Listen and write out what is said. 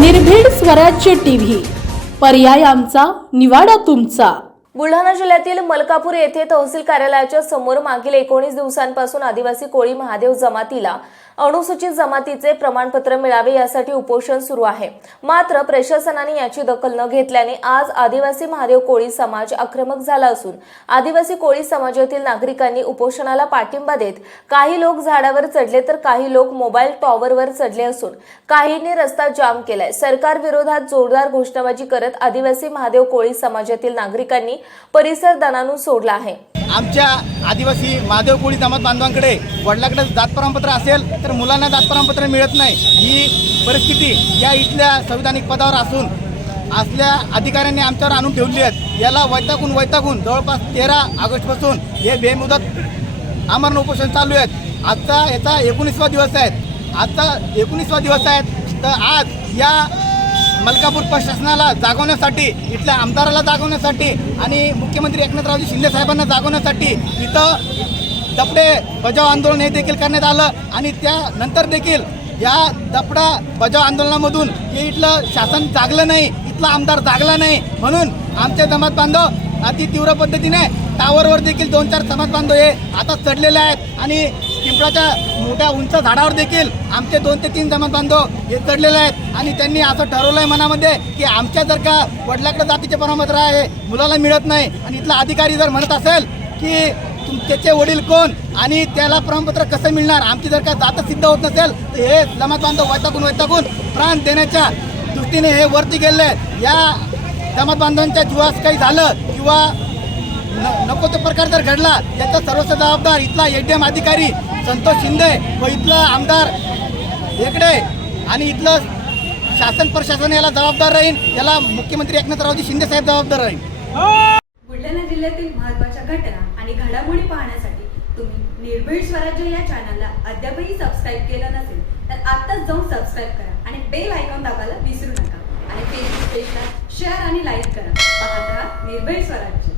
निर्भीड स्वराज्य टीव्ही. पर्याय आमचा निवाडा तुमचा. बुलढाणा जिल्ह्यातील मलकापूर येथे तहसील कार्यालयाच्या समोर मागील एकोणीस दिवसांपासून आदिवासी कोळी महादेव जमातीला अनुसूचित जमातीचे प्रमाणपत्र मिळावे यासाठी उपोषण सुरू आहे. मात्र प्रशासनाने याची दखल न घेतल्याने आज आदिवासी महादेव कोळी समाज आक्रमक झाला असून आदिवासी कोळी समाजातील नागरिकांनी उपोषणाला पाठिंबा देत काही लोक झाडावर चढले तर काही लोक मोबाईल टॉवरवर चढले असून काहींनी रस्ता जाम केलाय. सरकार विरोधात जोरदार घोषणाबाजी करत आदिवासी महादेव कोळी समाजातील नागरिकांनी परिसर दणानून सोडला आहे. आमच्या आदिवासी महादेव कोळी जमात बांधवांकडे वडिलाकडे जात प्रमाणपत्र असेल तर मुलांना जात प्रमाणपत्र मिळत नाही. ही परिस्थिती या इथल्या संविधानिक पदावर असून असल्या अधिकाऱ्यांनी आमच्यावर आणून ठेवली आहेत. याला वैतागून वैतागून जवळपास तेरा ऑगस्टपासून हे बेमुदत आमरण उपोषण चालू आहेत. आजचा याचा एकोणीसवा दिवस आहे आजचा एकोणीसवा दिवस आहेत. तर आज या मलकापूर प्रशासनाला जागवण्यासाठी इथल्या आमदाराला जागवण्यासाठी आणि मुख्यमंत्री एकनाथरावजी शिंदे साहेबांना जागवण्यासाठी इथं दपडे बजाव आंदोलन हे देखील करण्यात आलं आणि त्यानंतर देखील या दपडा बजाव आंदोलनामधून हे इथलं शासन जागलं नाही इथला आमदार जागला नाही म्हणून आमचे जमात बांधव अति तीव्र पद्धतीने टावरवर देखील दोन चार समाज बांधव हे आता चढलेले आहेत आणि पिंपळाच्या मोठ्या उंच झाडावर देखील आमचे दोन ते तीन जमात बांधव हे चढलेले आहेत. आणि त्यांनी असं ठरवलं आहे मनामध्ये की आमच्या जर का वडिलाकडे जातीचे प्रमाणपत्र आहे मुलाला मिळत नाही आणि इथला अधिकारी जर म्हणत असेल की तुम त्याचे वडील कोण आणि त्याला प्रमाणपत्र कसं मिळणार आमची जर का जात सिद्ध होत नसेल तर हे जमात बांधव वैतागून वैतागून प्राण देण्याच्या दृष्टीने हे वरती गेले या जमात बांधवांच्या जीवास काही झालं किंवा नको तो प्रकार जर घडला त्याचा सर्वस्व जबाबदार इथला एम अधिकारी संतोष शिंदे व इथला आमदार हेकडे आणि इथलं शासन प्रशासन याला जबाबदार राहील याला मुख्यमंत्री एकनाथरावजी शिंदे साहेब जबाबदार राहील बुलढाणा जिल्ह्यातील महत्त्वाच्या घटना आणि घडामोडी पाहण्यासाठी तुम्ही निर्भीड स्वराज्य या चॅनलला अद्यापही सबस्क्राईब केलं नसेल तर आत्ताच जाऊन सबस्क्राईब करा आणि बेल आयकॉन दाबायला विसरू नका. आणि फेसबुक पेजला शेअर आणि लाईक करा. पाहत राहा निर्भीड स्वराज्य.